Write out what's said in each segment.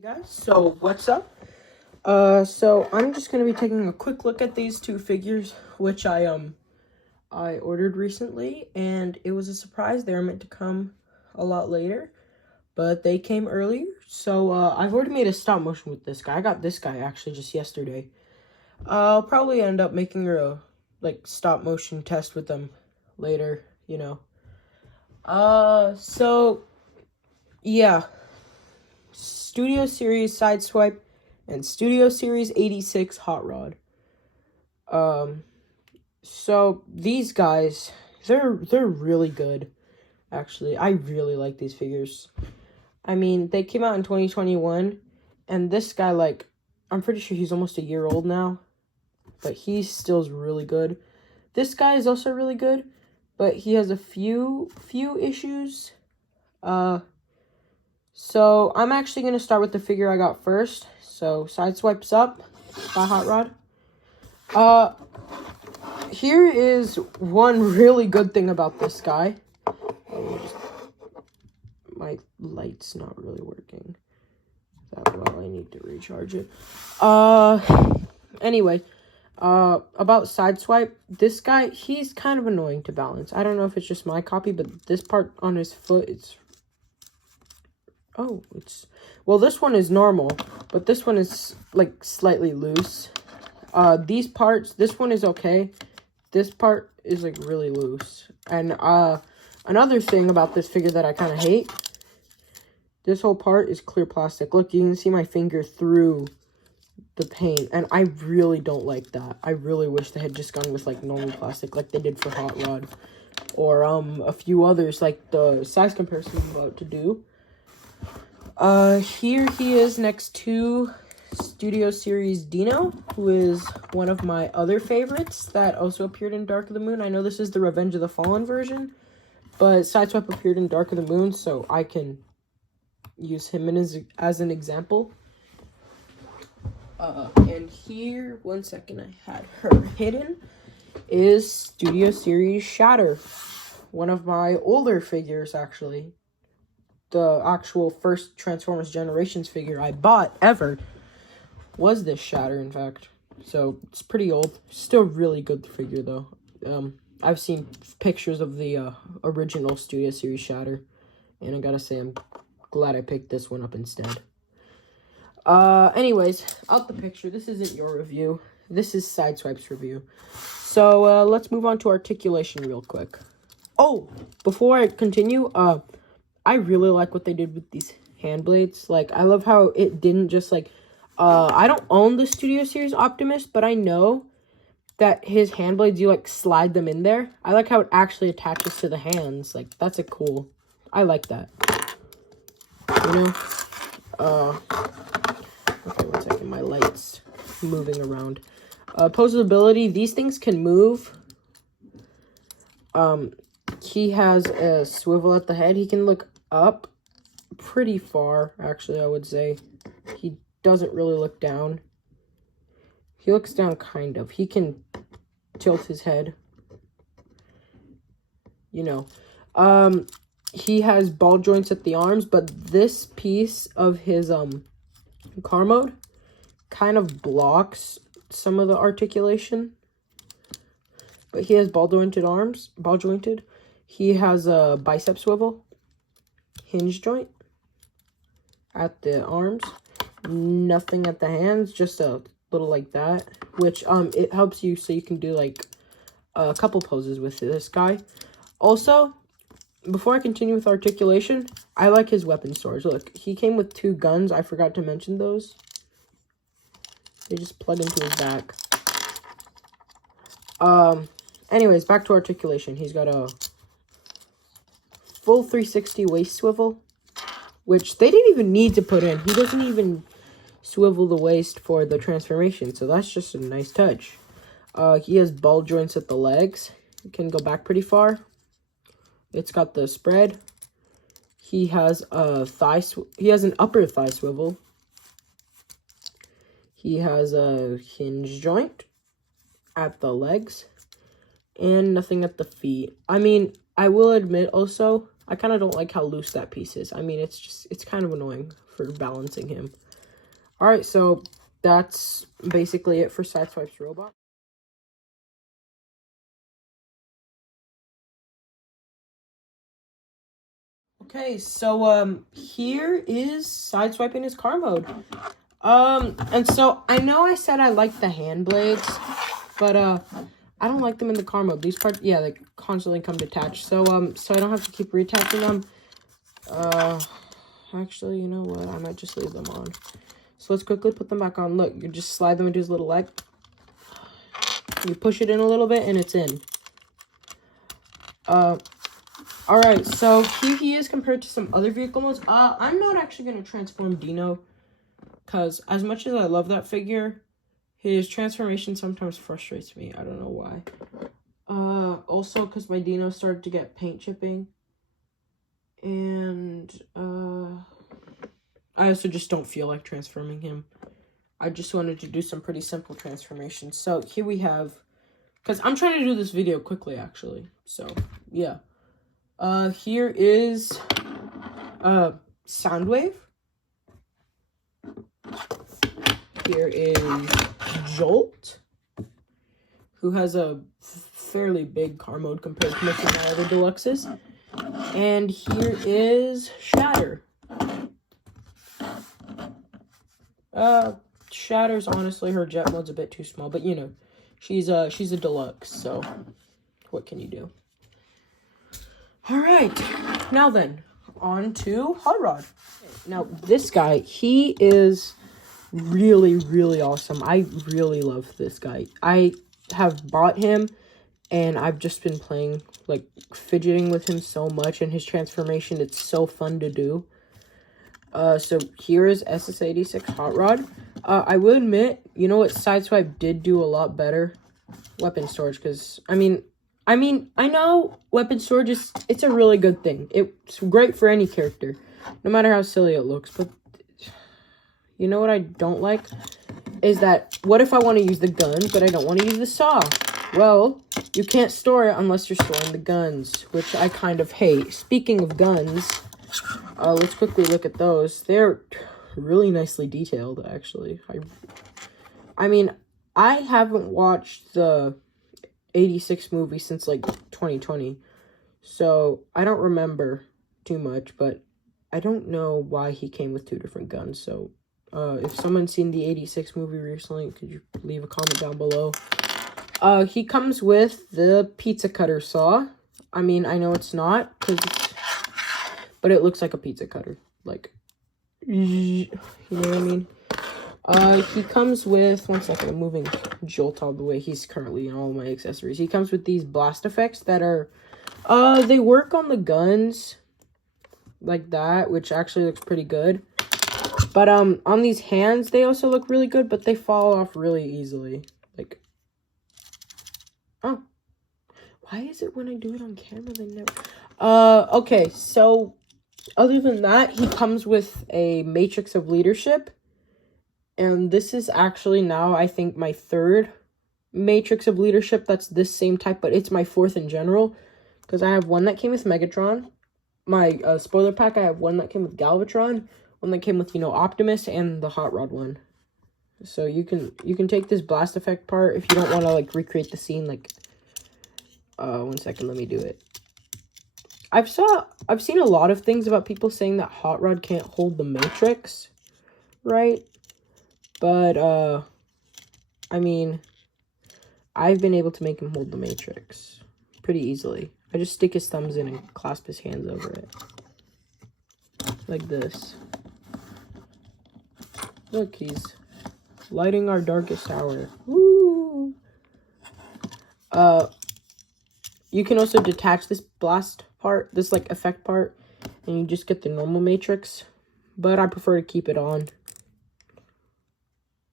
Guys, so what's up? So I'm just gonna be taking a quick look at these two figures, which I ordered recently, and it was a surprise. They were meant to come a lot later, but they came earlier. So I've already made a stop motion with this guy. I got this guy actually just yesterday. I'll probably end up making a stop motion test with them later, you know. So yeah. Studio Series Sideswipe and Studio Series 86 Hot Rod. So these guys, they're really good. Actually, I really like these figures. I mean, they came out in 2021, and this guy, I'm pretty sure he's almost a year old now, but he still's really good. This guy is also really good, but he has a few issues. So I'm actually going to start with the figure I got first. So Sideswipe's up by Hot Rod. Here is one really good thing about this guy. My light's not really working that well. I need to recharge it. Anyway, about Sideswipe, this guy, he's kind of annoying to balance. I don't know if it's just my copy, but this part on his foot, well, this one is normal, but this one is, slightly loose. These parts, this one is okay. This part is, really loose. And, another thing about this figure that I kind of hate, this whole part is clear plastic. Look, you can see my finger through the paint, and I really don't like that. I really wish they had just gone with, normal plastic, like they did for Hot Rod. Or, a few others, like the size comparison I'm about to do. Here he is next to Studio Series Dino, who is one of my other favorites that also appeared in Dark of the Moon. I know this is the Revenge of the Fallen version, but Sideswipe appeared in Dark of the Moon, so I can use him as an example. And here, one second, I had her hidden, is Studio Series Shatter, one of my older figures, actually. The actual first Transformers Generations figure I bought ever was this Shatter, in fact. So, it's pretty old. Still really good figure, though. I've seen pictures of the original Studio Series Shatter, and I gotta say, I'm glad I picked this one up instead. Anyways, out the picture. This isn't your review. This is Sideswipe's review. So, let's move on to articulation real quick. Oh, before I continue, I really like what they did with these hand blades. I love how it didn't just, I don't own the Studio Series Optimus, but I know that his hand blades, you, slide them in there. I like how it actually attaches to the hands. That's cool. I like that. You know? Okay, one second. My light's moving around. Posability, these things can move. He has a swivel at the head. He can look up pretty far, actually, I would say. He doesn't really look down. He looks down, kind of. He can tilt his head. You know. He has ball joints at the arms, but this piece of his, car mode kind of blocks some of the articulation. But he has ball-jointed arms, ball-jointed. He has a bicep swivel, hinge joint at the arms, nothing at the hands, just a little like that, which, it helps you so you can do, a couple poses with this guy. Also, before I continue with articulation, I like his weapon storage. Look, he came with 2 guns. I forgot to mention those. They just plug into his back. Anyways, back to articulation. He's got a full 360 waist swivel, which they didn't even need to put in. He doesn't even swivel the waist for the transformation, so that's just a nice touch. He has ball joints at the legs. He can go back pretty far. It's got the spread. He has a he has an upper thigh swivel. He has a hinge joint at the legs. And nothing at the feet. I mean, I will admit also, I kind of don't like how loose that piece is. I mean, it's kind of annoying for balancing him. Alright, so that's basically it for Sideswipe's robot. Okay, so here is Sideswiping his car mode. And so I know I said I like the hand blades, but I don't like them in the car mode. These parts, yeah, they constantly come detached. So so I don't have to keep reattaching them. Actually, you know what? I might just leave them on. So let's quickly put them back on. Look, you just slide them into his little leg. You push it in a little bit and it's in. Alright, so here he is compared to some other vehicle modes. I'm not actually going to transform Dino, because as much as I love that figure, his transformation sometimes frustrates me. I don't know why. Also because my Dino started to get paint chipping. And, I also just don't feel like transforming him. I just wanted to do some pretty simple transformations. So here we have, because I'm trying to do this video quickly, actually. So, yeah. Here is Soundwave. Here is Jolt, who has a fairly big car mode compared to most of my other deluxes. And here is Shatter. Shatter's honestly, her jet mode's a bit too small, but you know, she's a deluxe, so what can you do? Alright, now then, on to Hot Rod. Now, this guy, he is really, really awesome. I really love this guy. I have bought him, and I've just been playing, like, fidgeting with him so much, and his transformation, it's so fun to do. So here is ss86 Hot Rod. I will admit, you know what, Sideswipe did do a lot better? Weapon storage, because, I mean, I know weapon storage is, it's a really good thing. It's great for any character, no matter how silly it looks, but you know what I don't like? Is that, what if I want to use the guns, but I don't want to use the saw? Well, you can't store it unless you're storing the guns, which I kind of hate. Speaking of guns, let's quickly look at those. They're really nicely detailed, actually. I mean, I haven't watched the 86 movie since, like, 2020, so I don't remember too much, but I don't know why he came with two different guns, so if someone's seen the 86 movie recently, could you leave a comment down below? He comes with the pizza cutter saw. I mean, I know it's not, but it looks like a pizza cutter. Like, you know what I mean? He comes with, one second, I'm moving Jolt all the way. He's currently in all my accessories. He comes with these blast effects that are, they work on the guns like that, which actually looks pretty good. But, on these hands, they also look really good, but they fall off really easily. Like, oh. Why is it when I do it on camera, they never... Okay, so, other than that, he comes with a Matrix of Leadership. And this is actually now, I think, my third Matrix of Leadership that's this same type, but it's my fourth in general. Because I have one that came with Megatron. My spoiler pack, I have one that came with Galvatron. One that came with, you know, Optimus, and the Hot Rod one. So you can take this blast effect part if you don't want to, like, recreate the scene, like... one second, let me do it. I've seen a lot of things about people saying that Hot Rod can't hold the Matrix, right? But, I mean, I've been able to make him hold the Matrix pretty easily. I just stick his thumbs in and clasp his hands over it. Like this. Look, he's lighting our darkest hour. Woo! You can also detach this blast part, this, like, effect part, and you just get the normal Matrix. But I prefer to keep it on,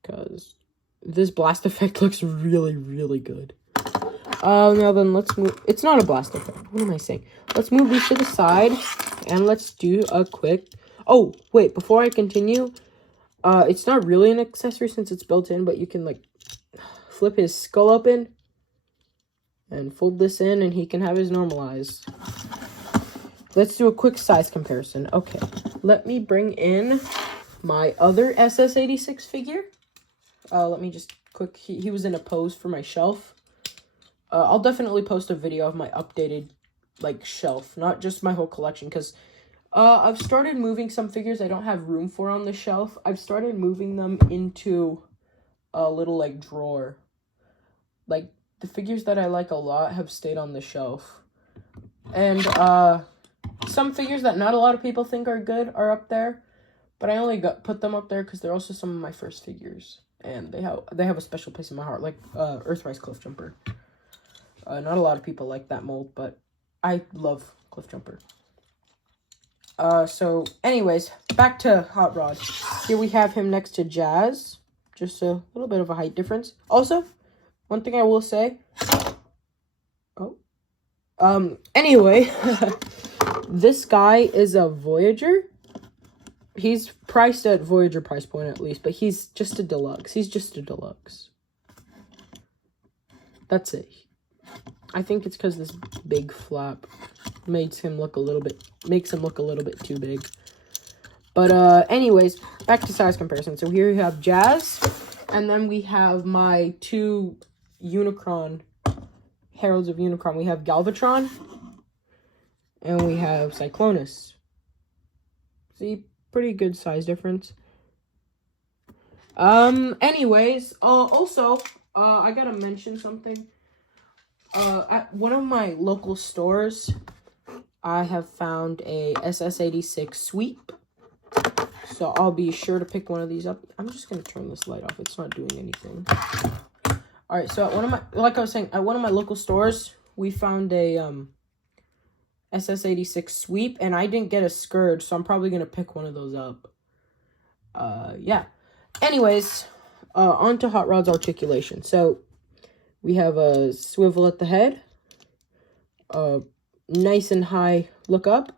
because this blast effect looks really, really good. Now then, let's move... It's not a blast effect. What am I saying? Let's move these to the side, and let's do a quick... Oh, wait, before I continue, it's not really an accessory since it's built in, but you can, like, flip his skull open and fold this in, and he can have his normalized. Let's do a quick size comparison. Okay, let me bring in my other ss86 figure. Let me just quick. He was in a pose for my shelf. I'll definitely post a video of my updated, like, shelf. Not just my whole collection, because I've started moving some figures I don't have room for on the shelf. I've started moving them into a little, like, drawer. Like, the figures that I like a lot have stayed on the shelf. And, some figures that not a lot of people think are good are up there. But I only put them up there because they're also some of my first figures. And they have a special place in my heart, like Earthrise Cliffjumper. Not a lot of people like that mold, but I love Cliffjumper. So, anyways, back to Hot Rod. Here we have him next to Jazz. Just a little bit of a height difference. Also, one thing I will say. Anyway, this guy is a Voyager. He's priced at Voyager price point at least, but he's just a deluxe. He's just a deluxe. That's it. I think it's because this big flap makes him look a little bit too big. But anyways, back to size comparison. So here we have Jazz, and then we have my two Unicron Heralds of Unicron. We have Galvatron, and we have Cyclonus. See, pretty good size difference. Anyways, also, I gotta mention something. At one of my local stores, I have found a ss86 sweep. So I'll be sure to pick one of these up. I'm just gonna turn this light off. It's not doing anything. Alright, so at like I was saying, at one of my local stores, we found a ss86 sweep, and I didn't get a Scourge, so I'm probably gonna pick one of those up. Yeah. Anyways, on to Hot Rod's articulation. So we have a swivel at the head, nice and high look up,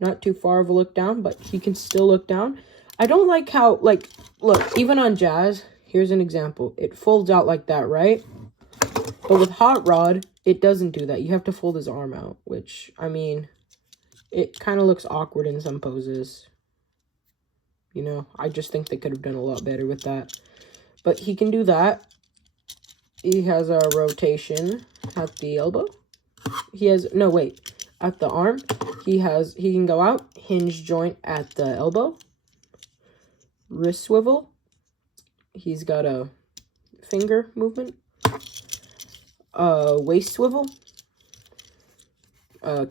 not too far of a look down, but he can still look down. I don't like how, like, look, even on Jazz, here's an example. It folds out like that, right? But with Hot Rod, it doesn't do that. You have to fold his arm out, which, I mean, it kind of looks awkward in some poses. You know, I just think they could have done a lot better with that. But he can do that. He has a rotation at the elbow. He has, no, wait, at the arm. He can go out, hinge joint at the elbow. Wrist swivel. He's got a finger movement. Waist swivel.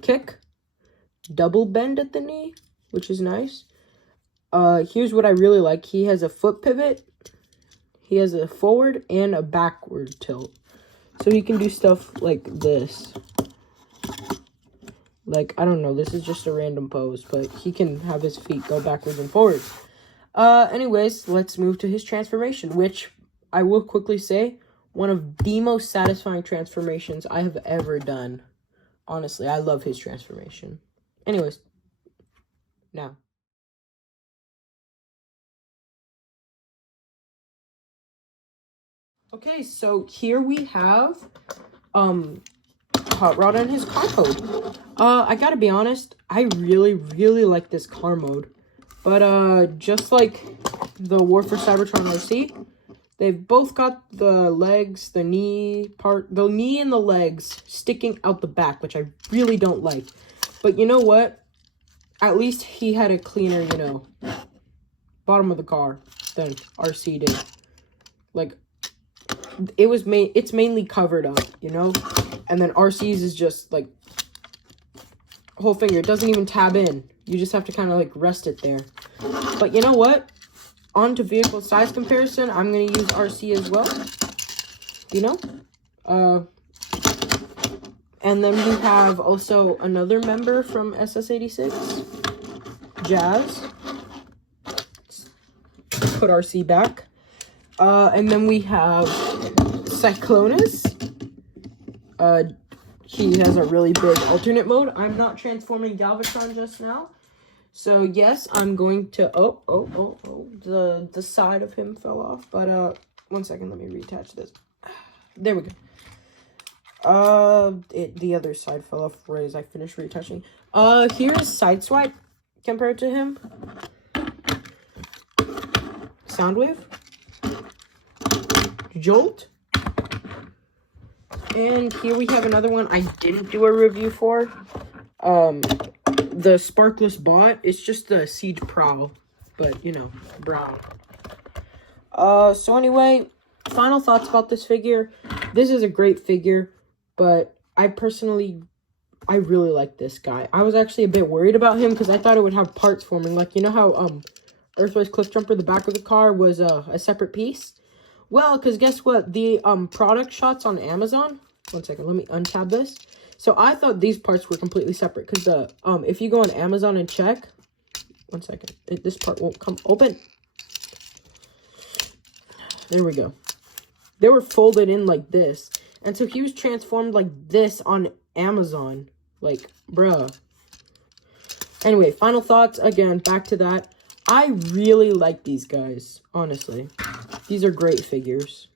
Kick. Double bend at the knee, which is nice. Here's what I really like. He has a foot pivot. He has a forward and a backward tilt. So he can do stuff like this. Like, I don't know, this is just a random pose, but he can have his feet go backwards and forwards. Anyways, let's move to his transformation, which I will quickly say, one of the most satisfying transformations I have ever done. Honestly, I love his transformation. Anyways, now. Okay, so here we have, Hot Rod and his car mode. I gotta be honest, I really like this car mode. But, just like the War for Cybertron RC, they've both got the legs, the knee and the legs sticking out the back, which I really don't like. But you know what? At least he had a cleaner, you know, bottom of the car than RC did. Like, it's mainly covered up, you know? And then RC's is just, like, whole finger. It doesn't even tab in. You just have to kind of, like, rest it there. But you know what? On to vehicle size comparison, I'm going to use RC as well. You know? And then we have also another member from ss86. Jazz. Put RC back. And then we have Cyclonus. He has a really big alternate mode. I'm not transforming Galvatron just now. So, yes, I'm going to... The side of him fell off. But, 1 second, let me reattach this. There we go. The other side fell off right as I finished retouching. Here's Sideswipe compared to him. Soundwave, Jolt, and here we have another one I didn't do a review for. The Sparkless Bot. It's just the Siege Prowl, but, you know, brown. So anyway, final thoughts about this figure. This is a great figure, but I really like this guy. I was actually a bit worried about him because I thought it would have parts forming. Like, you know how Earthrise Cliffjumper, the back of the car, was a separate piece? Well, because guess what? The product shots on Amazon... One second, let me untab this. So I thought these parts were completely separate because the if you go on Amazon and check... One second. This part won't come open. There we go. They were folded in like this. And so he was transformed like this on Amazon. Like, bruh. Anyway, final thoughts. Again, back to that. I really like these guys, honestly. These are great figures.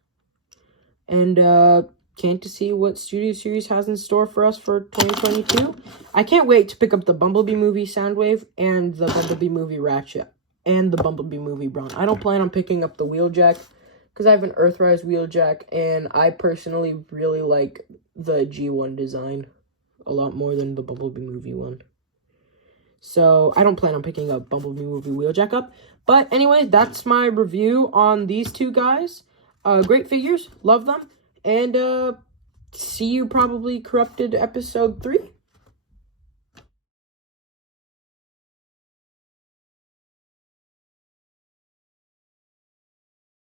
And, can't to see what Studio Series has in store for us for 2022. I can't wait to pick up the Bumblebee movie Soundwave and the Bumblebee movie Ratchet and the Bumblebee movie Brawn. I don't plan on picking up the Wheeljack because I have an Earthrise Wheeljack, and I personally really like the G1 design a lot more than the Bumblebee movie one. So I don't plan on picking up Bumblebee movie Wheeljack up. But anyway, that's my review on these two guys. Great figures. Love them. And see you probably Corrupted episode 3.